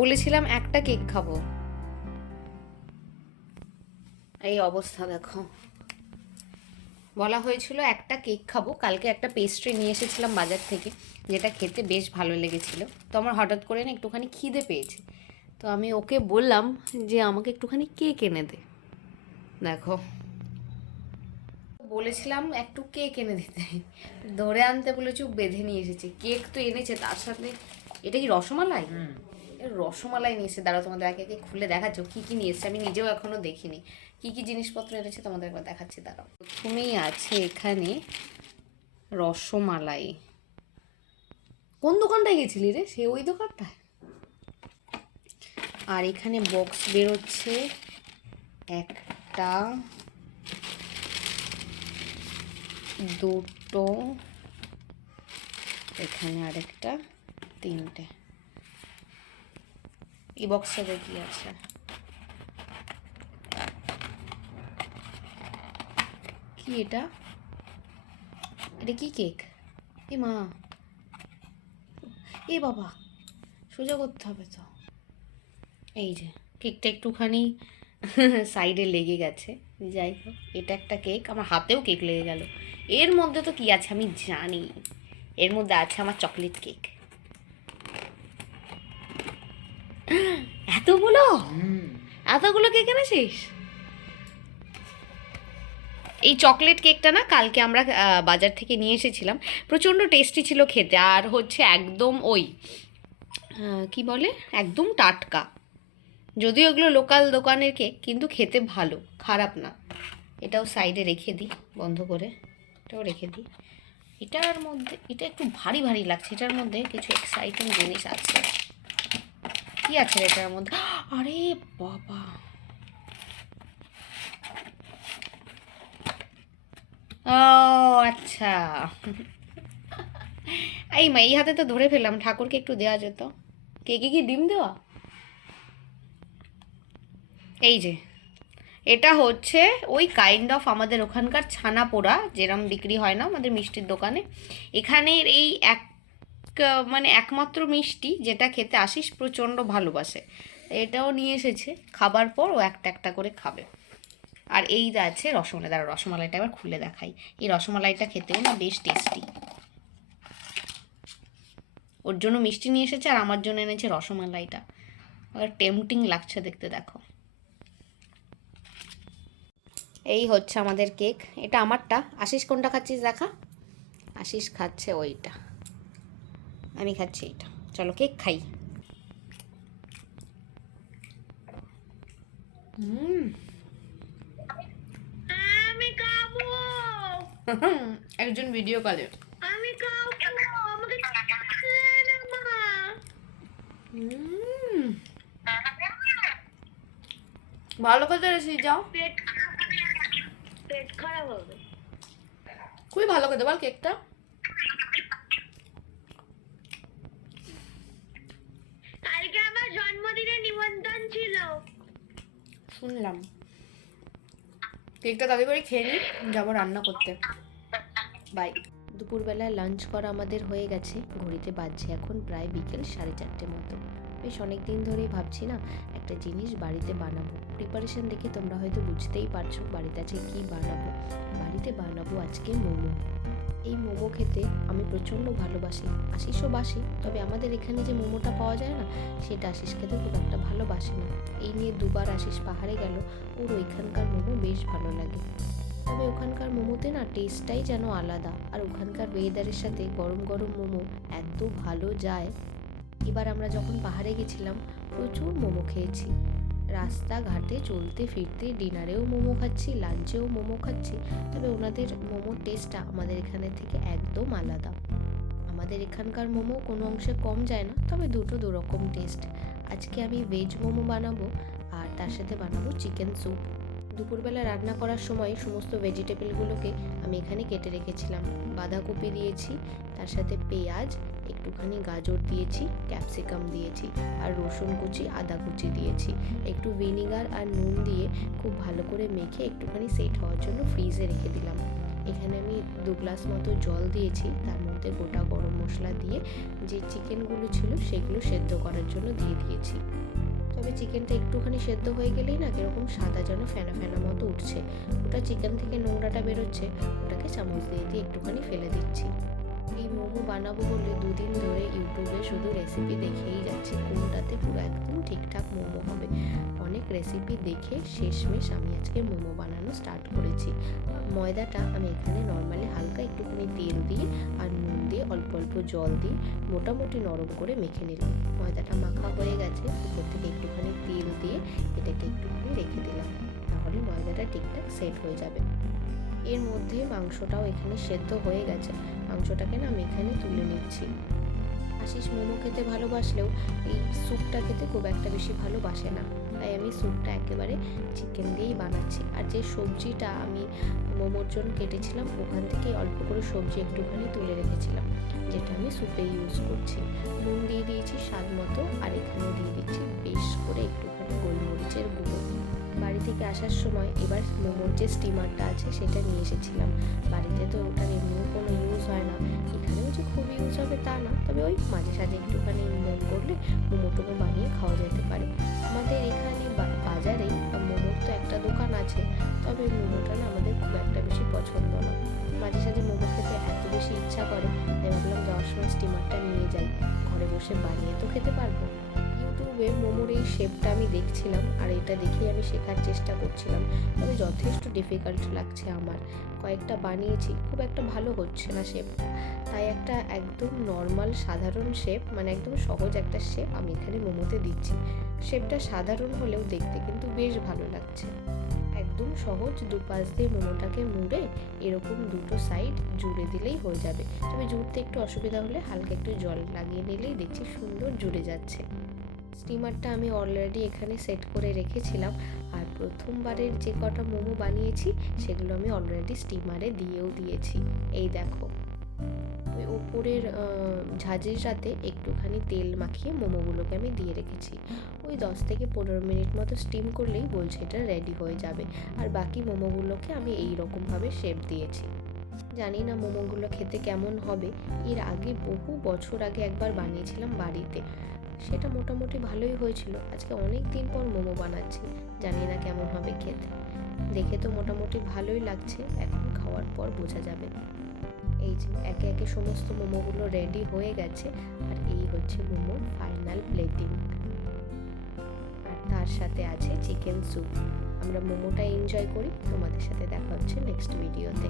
বলেছিলাম একটা কেক খাবো, এই অবস্থা দেখো। বলা হয়েছিল একটা কেক খাবো, কালকে একটা পেস্ট্রি নিয়ে এসেছিলাম বাজার থেকে, যেটা খেতে বেশ ভালো লেগেছিল। তো আমার হঠাৎ করে না একটুখানি খিদে পেয়েছে, তো আমি ওকে বললাম যে আমাকে একটুখানি কেক এনে দে। দেখো, বলেছিলাম একটু কেক এনে দিতে, ধরে আনতে বলে চুপ বেঁধে নিয়ে এসেছে। কেক তো এনেছে, তার সাথে এটা কি রসমালাই? রসমালাই নিয়ে এসে, দাঁড়াও তোমাদের একে একে খুলে দেখাচ্ছ কি কি নিয়ে এসছে, আমি নিজেও এখনো দেখিনি কি কি জিনিসপত্র এনেছে, তোমাদের একবার দেখাচ্ছি দাঁড়াও। প্রথমেই আছে এখানে রসমালাই। কোন দোকানটায় গেছিলি রে? সে ওই দোকানটায়। আর এখানে বক্স বেরোচ্ছে একটা, দুটো, এখানে আরেকটা, তিনটে। এই বক্সটাতে কি আছে? কি এটা? এটা কি কেক? এ মা, এ বাবা, সোজা করতে হবে তো। এই যে কেকটা একটুখানি সাইডে লেগে গেছে, যাই হোক এটা একটা কেক। আমার হাতেও কেক লেগে গেল। এর মধ্যে তো কি আছে আমি জানি, এর মধ্যে আছে আমার চকলেট কেক। এতগুলো এতগুলো কেক এনেছিস? এই চকলেট কেকটা না কালকে আমরা বাজার থেকে নিয়ে এসেছিলাম, প্রচণ্ড টেস্টি ছিল খেতে। আর হচ্ছে একদম ওই কি বলে, একদম টাটকা। যদিও এগুলো লোকাল দোকানের কেক, কিন্তু খেতে ভালো, খারাপ না। এটাও সাইডে রেখে দিই বন্ধ করে, এটাও রেখে দিই। এটার মধ্যে, এটা একটু ভারী ভারী লাগছে, এটার মধ্যে কিছু এক্সাইটিং জিনিস আছে। কি আছে এটার মধ্যে? আরে বাবা, ও আচ্ছা, এই মা এই হাতে তো ধরে ফেললাম, ঠাকুরকে একটু দেওয়া যেত। কেকে কি ডিম দেওয়া? এই যে এটা হচ্ছে ওই কাইন্ড অফ আমাদের ওখানকার ছানা পোড়া যেরম বিক্রি হয় না আমাদের মিষ্টির দোকানে, এখানের এই এক মানে একমাত্র মিষ্টি যেটা খেতে আশিস প্রচণ্ড ভালোবাসে। এটাও নিয়ে এসেছে, খাবার পর ও একটা একটা করে খাবে। আর এই আছে রসমালাই, দাঁড়া রসমালাইটা এবার খুলে দেখাই। এই রসমালাইটা খেতেও না বেশ টেস্টি। ওর জন্য মিষ্টি নিয়ে এসেছে আর আমার জন্য এনেছে রসমালাইটা। আর টেম্পটিং লাগছে দেখতে, দেখো। এই হচ্ছে আমাদের কেক, এটা আমারটা। আশিস কোনটা খাচ্ছিস দেখা? আশিস খাচ্ছে ওইটা, আমি খাচ্ছি এইটা। চলো কেক খাই। আমি খাবো। একজন ভিডিও কলে। আমি খাবো, আমাকে ভালো কথা রেসি যাও, পেট পেট খারাপ হবে। খুবই ভালো খেতে বল কেকটা। কালকে আমার জন্মদিনের নিমন্ত্রণ ছিল। শুনলাম। কেকটা তাদের করে খেয়ে নিই, যাবো রান্না করতে। বাই। দুপুরবেলায় লাঞ্চ করা আমাদের হয়ে গেছে, ঘড়িতে বাজছে এখন প্রায় বিকেল 4:30 মতো। বেশ অনেক দিন ধরেই ভাবছি না একটা জিনিস বাড়িতে বানাবো। প্রিপারেশন দেখে তোমরা হয়তো বুঝতেই পারছো বাড়িতে আছে কি বানাবো। বাড়িতে বানাবো আজকে মোমো। এই মোমো খেতে আমি প্রচণ্ড ভালোবাসি, আশিসও বাসি, তবে আমাদের এখানে যে মোমোটা পাওয়া যায় না সেটা আশিস খেতে খুব একটা ভালোবাসে না। এই নিয়ে দুবার আশিস পাহাড়ে গেল, ওর ওইখানকার মোমো বেশ ভালো লাগে। তবে ওখানকার মোমোতে না টেস্টটাই যেন আলাদা, আর ওখানকার ওয়েদারের সাথে গরম গরম মোমো এত ভালো যায়। এবার আমরা যখন পাহাড়ে গেছিলাম প্রচুর মোমো খেয়েছি, রাস্তাঘাটে চলতে ফিরতে, ডিনারেও মোমো খাচ্ছি, লাঞ্চেও মোমো খাচ্ছি। তবে ওনাদের মোমোর টেস্টটা আমাদের এখানের থেকে একদম আলাদা। আমাদের এখানকার মোমো কোনো অংশে কম যায় না, তবে দুটো দুরকম টেস্ট। আজকে আমি ভেজ মোমো বানাবো আর তার সাথে বানাবো চিকেন স্যুপ। দুপুরবেলা রান্না করার সময় সমস্ত ভেজিটেবলগুলোকে আমি এখানে কেটে রেখেছিলাম। বাঁধাকপি দিয়েছি, তার সাথে পেঁয়াজ, একটুখানি গাজর দিয়েছি, ক্যাপসিকাম দিয়েছি, আর রসুন কুচি, আদা কুচি দিয়েছি। একটু ভিনিগার আর নুন দিয়ে খুব ভালো করে মেখে একটুখানি সেট হওয়ার জন্য ফ্রিজে রেখে দিলাম। এখানে আমি 2 গ্লাস মতো জল দিয়েছি, তার মধ্যে গোটা গরম মশলা দিয়ে যে চিকেনগুলো ছিল সেগুলো সেদ্ধ করার জন্য দিয়ে দিয়েছি। তবে চিকেনটা একটুখানি সেদ্ধ হয়ে গেলেই না কীরকম সাদা যেন ফেনা ফেনা মতো উঠছে, ওটা চিকেন থেকে নোংরাটা বেরোচ্ছে, ওটাকে চামচ দিয়ে দিয়ে একটুখানি ফেলে দিচ্ছি। এই মোমো বানাবো বলে 2 দিন ধরে ইউটিউবে শুধু রেসিপি দেখেই যাচ্ছি, কোনটাতে পুরো একদম ঠিকঠাক মোমো হবে। অনেক রেসিপি দেখে শেষমেশ আমি আজকে মোমো বানানো স্টার্ট করেছি। ময়দাটা আমি এখানে নর্মালি হালকা একটুখানি তেল দিয়ে আর নুন দিয়ে অল্প অল্প জল দিয়ে মোটামুটি নরম করে মেখে নিলাম। ময়দাটা মাখা হয়ে গেছে, উপর থেকে একটুখানি তেল দিয়ে এটাকে একটুখানি রেখে দিলাম, তাহলে ময়দাটা ঠিকঠাক সেট হয়ে যাবে। এর মধ্যে মাংসটাও এখানে সেদ্ধ হয়ে গেছে, মাংসটাকে না আমি এখানে তুলে নিচ্ছি। আশিস মোমো খেতে ভালোবাসলেও এই স্যুপটা খেতে খুব একটা বেশি ভালোবাসে না, তাই আমি স্যুপটা একেবারে চিকেন দিয়েই বানাচ্ছি। আর যে সবজিটা আমি মোমোর জন্য কেটেছিলাম ওখান থেকে অল্প করে সবজি একটুখানি তুলে রেখেছিলাম, যেটা আমি স্যুপে ইউজ করছি। নুন দিয়ে দিয়েছি স্বাদ মতো, আর এখানে দিয়ে দিচ্ছি বেশ করে একটুখানি গোলমরিচের গুঁড়ো। বাড়ি থেকে আসার সময় এবার মোমোর যে স্টিমারটা আছে সেটা নিয়ে এসেছিলাম। বাড়িতে তো ওটার এমনিও কোনো ইউজ হয় না, এখানেও যে খুব ইউজ হবে তা না, তবে ওই মাঝে সাঝে একটুখানি মন করলে মোমো টোমো বানিয়ে খাওয়া যেতে পারে। আমাদের এখানে বাজারেই মোমোর তো একটা দোকান আছে, তবে মোমোটা না আমাদের খুব একটা বেশি পছন্দ না। মাঝে সাঝে মোমো খেতে এত বেশি ইচ্ছা করে, তাই ভাবলাম যাওয়ার সময় স্টিমারটা নিয়ে যাই, ঘরে বসে বানিয়ে তো খেতে পারবো। ইউটিউবে মোমোর এই শেপটা আমি দেখছিলাম, আর এটা দেখেই আমি শেখার চেষ্টা করছিলাম, তবে যথেষ্ট ডিফিকাল্ট লাগছে আমার। কয়েকটা বানিয়েছি, খুব একটা ভালো হচ্ছে না শেপটা, তাই একটা একদম নর্মাল সাধারণ শেপ, মানে একদম সহজ একটা শেপ আমি এখানে মোমোতে দিচ্ছি। শেপটা সাধারণ হলেও দেখতে কিন্তু বেশ ভালো লাগছে। একদম সহজ, দুপাশ দিয়ে মোমোটাকে মুড়ে এরকম দুটো সাইড জুড়ে দিলেই হয়ে যাবে। তবে জুড়তে একটু অসুবিধা হলে হালকা একটু জল লাগিয়ে নিলেই দেখছি সুন্দর জুড়ে যাচ্ছে। স্টিমারটা আমি অলরেডি এখানে সেট করে রেখেছিলাম, আর প্রথমবারের যে কটা মোমো বানিয়েছি সেগুলো আমি অলরেডি স্টিমারে দিয়েও দিয়েছি। এই দেখো, ওই ওপরের ঝাঁঝের সাথে একটুখানি তেল মাখিয়ে মোমোগুলোকে আমি দিয়ে রেখেছি। ওই 10 থেকে 15 মিনিট মতো স্টিম করলেই বলছে এটা রেডি হয়ে যাবে। আর বাকি মোমোগুলোকে আমি এই রকমভাবে শেপ দিয়েছি। জানি না মোমোগুলো খেতে কেমন হবে, এর আগে বহু বছর আগে একবার বানিয়েছিলাম বাড়িতে, সেটা মোটামুটি ভালোই হয়েছিল। আজকে অনেক দিন পর মোমো বানাচ্ছি, জানি না কেমন হবে খেতে। দেখে তো মোটামুটি ভালোই লাগছে, এখন খাওয়ার পর বোঝা যাবে। এই যে একে একে সমস্ত মোমোগুলো রেডি হয়ে গেছে, আর এই হচ্ছে মোমোর ফাইনাল প্লেটিং, আর তার সাথে আছে চিকেন স্যুপ। আমরা মোমোটা এনজয় করি, তোমাদের সাথে দেখা হচ্ছে নেক্সট ভিডিওতে।